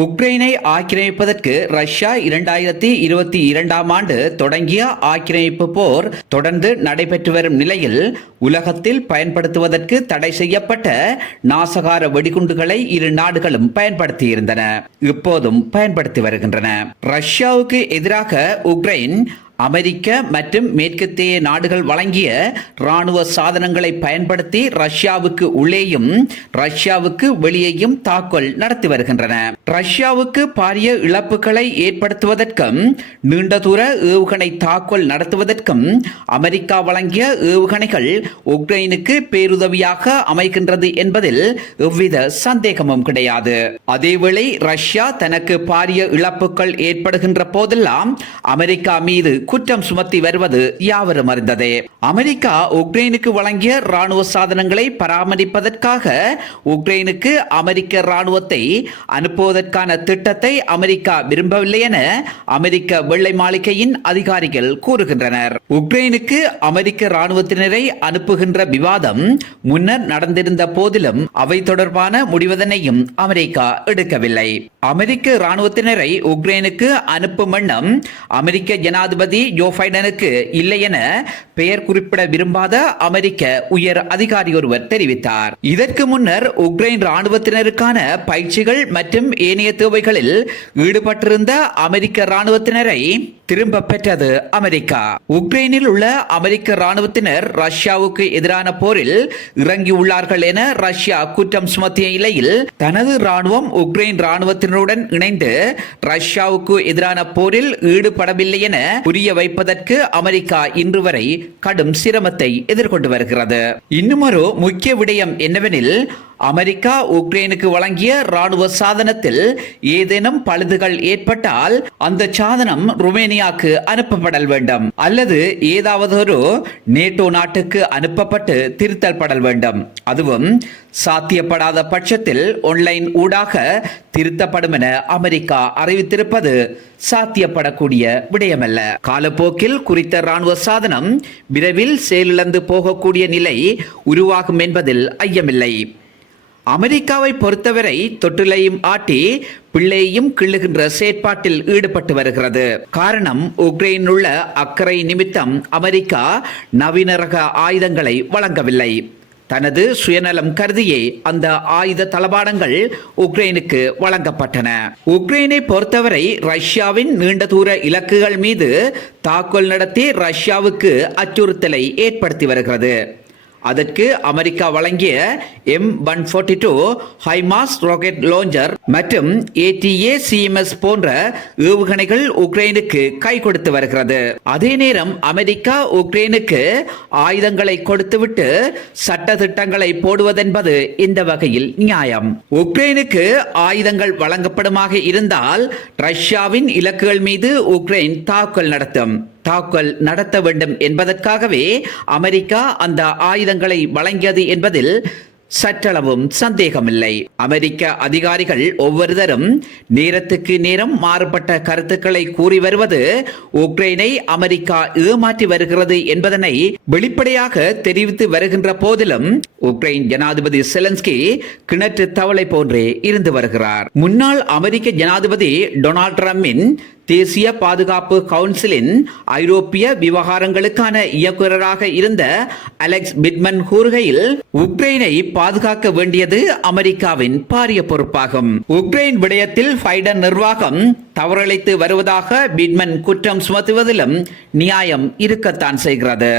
உக்ரைனை ஆக்கிரமிப்பதற்கு ரஷ்யா 2022ஆம் ஆண்டு தொடங்கிய ஆக்கிரமிப்பு போர் தொடர்ந்து நடைபெற்று வரும் நிலையில் உலகத்தில் பயன்படுத்துவதற்கு தடை செய்யப்பட்ட நாசகார வெடிகுண்டுகளை இரு நாடுகளும் பயன்படுத்தியிருந்தன, இப்போதும் பயன்படுத்தி வருகின்றன. ரஷ்யாவுக்கு எதிராக உக்ரைன் அமெரிக்க மற்றும் மேற்கத்திய நாடுகள் வழங்கிய ராணுவ சாதனங்களை பயன்படுத்தி ரஷ்யாவுக்கு உள்ளேயும் ரஷ்யாவுக்கு வெளியேயும் தாக்குதல் நடத்தி வருகின்றன. ரஷ்யாவுக்கு பாரிய இழப்புகளை ஏற்படுத்துவதற்கும் நீண்ட தூர ஏவுகணை தாக்குதல் நடத்துவதற்கும் அமெரிக்கா வழங்கிய ஏவுகணைகள் உக்ரைனுக்கு பேருதவியாக அமைகின்றது என்பதில் எவ்வித சந்தேகமும் கிடையாது. அதேவேளை ரஷ்யா தனக்கு பாரிய இழப்புகள் ஏற்படுகின்ற போதெல்லாம் அமெரிக்கா மீது குற்றம் சுமத்தி வருவது யாவரும் அறிந்ததே. அமெரிக்கா உக்ரைனுக்கு வழங்கிய ராணுவ சாதனங்களை பராமரிப்பதற்காக உக்ரைனுக்கு அமெரிக்க ராணுவத்தை அனுப்புவதற்கான திட்டத்தை அமெரிக்கா விரும்பவில்லை என அமெரிக்க வெள்ளை மாளிகையின் அதிகாரிகள் கூறுகின்றனர். உக்ரைனுக்கு அமெரிக்க ராணுவத்தினரை அனுப்புகின்ற விவாதம் முன்னர் நடந்திருந்த போதிலும் அவை தொடர்பான முடிவதனையும் அமெரிக்கா எடுக்கவில்லை. அமெரிக்க ராணுவத்தினரை உக்ரைனுக்கு அனுப்பும் எண்ணம் அமெரிக்க ஜனாதிபதி ஜோ பைடனுக்கு இல்லை என பெயர் குறிப்பிட விரும்பாத அமெரிக்க உயர் அதிகாரி ஒருவர் தெரிவித்தார். இதற்கு முன்னர் உக்ரைன் ராணுவத்தினருக்கான பயிற்சிகள் மற்றும் ஏனைய தேவைகளில் ஈடுபட்டிருந்த அமெரிக்க ராணுவத்தினரை திரும்ப பெற்றது அமெரிக்கா. உக்ரைனில் உள்ள அமெரிக்க ராணுவத்தினர் ரஷ்யாவுக்கு எதிரான போரில் இறங்கியுள்ளார்கள் என ரஷ்யா குற்றம் சுமத்திய நிலையில் தனது ராணுவம் உக்ரைன் ராணுவத்தினருடன் இணைந்து ரஷ்யாவுக்கு எதிரான போரில் ஈடுபடவில்லை என புரிய வைப்பதற்கு அமெரிக்கா இன்று வரை கடும் சிரமத்தை எதிர்கொண்டு வருகிறது. இன்னும் ஒரு முக்கிய விடயம் என்னவெனில், அமெரிக்கா உக்ரைனுக்கு வழங்கிய ராணுவ சாதனத்தில் ஏதேனும் பழுதுகள் ஏற்பட்டால் அந்த சாதனம் ருமேனியாவுக்கு அனுப்பப்படல் வேண்டும் அல்லது ஏதாவது ஒரு நேட்டோ நாட்டுக்கு அனுப்பப்பட்டு திருத்தல் படல் வேண்டும். அதுவும் சாத்தியப்படாத பட்சத்தில் ஆன்லைன் ஊடாக திருத்தப்படும் என அமெரிக்கா அறிவித்திருப்பது சாத்தியப்படக்கூடிய விடயமல்ல. காலப்போக்கில் குறித்த ராணுவ சாதனம் விரைவில் செயலிழந்து போகக்கூடிய நிலை உருவாகும் என்பதில் ஐயமில்லை. அமெரிக்காவை பொறுத்தவரை தொட்டிலையும் ஆட்டி பிள்ளையையும் கிள்ளுகின்ற செயற்பாட்டில் ஈடுபட்டு வருகிறது. காரணம், உக்ரைனில் உள்ள அக்கறை நிமித்தம் அமெரிக்கா நவீன ரக ஆயுதங்களை வழங்கவில்லை. தனது சுயநலம் கருதியே அந்த ஆயுத தளபாடங்கள் உக்ரைனுக்கு வழங்கப்பட்டன. உக்ரைனை பொறுத்தவரை ரஷ்யாவின் நீண்ட தூர இலக்குகள் மீது தாக்குதல் நடத்தி ரஷ்யாவுக்கு அச்சுறுத்தலை ஏற்படுத்தி வருகிறது. அதற்கு அமெரிக்கா வழங்கிய M142 ஹைமாஸ் ராக்கெட் லான்ச்சர் மற்றும் ATACMS போன்ற ஏவுகணைகள் உக்ரைனுக்கு கை கொடுத்து வருகிறது. அதே நேரம் அமெரிக்கா உக்ரைனுக்கு ஆயுதங்களை கொடுத்துவிட்டு சட்ட திட்டங்களை போடுவதென்பது இந்த வகையில் நியாயம். உக்ரைனுக்கு ஆயுதங்கள் வழங்கப்படுமாக இருந்தால் ரஷ்யாவின் இலக்குகள் மீது உக்ரைன் தாக்குதல் நடத்த வேண்டும் என்பதற்காகவே அமெரிக்கா அந்த ஆயுதங்களை வழங்கியது என்பதில் சற்றளவும் சந்தேகமில்லை. அமெரிக்க அதிகாரிகள் ஒவ்வொருத்தரும் நேரத்துக்கு நேரம் மாறுபட்ட கருத்துக்களை கூறி வருவது உக்ரைனை அமெரிக்கா ஏமாற்றி வருகிறது என்பதனை வெளிப்படையாக தெரிவித்து வருகின்ற போதிலும் உக்ரைன் ஜனாதிபதி செலன்ஸ்கி கிணற்று தவளை போன்றே இருந்து வருகிறார். முன்னாள் அமெரிக்க ஜனாதிபதி டொனால்ட் ட்ரம்பின் தேசிய பாதுகாப்பு கவுன்சிலின் ஐரோப்பிய விவகாரங்களுக்கான இயக்குநராக இருந்த அலெக்ஸ் பிட்மன் கூறுகையில், உக்ரைனை பாதுகாக்க வேண்டியது அமெரிக்காவின் பாரிய பொறுப்பாகும். உக்ரைன் விடயத்தில் பைடன் நிர்வாகம் தவறளித்து வருவதாக பிட்மன் குற்றம் சுமத்துவதிலும் நியாயம் இருக்கத்தான் செய்கிறது.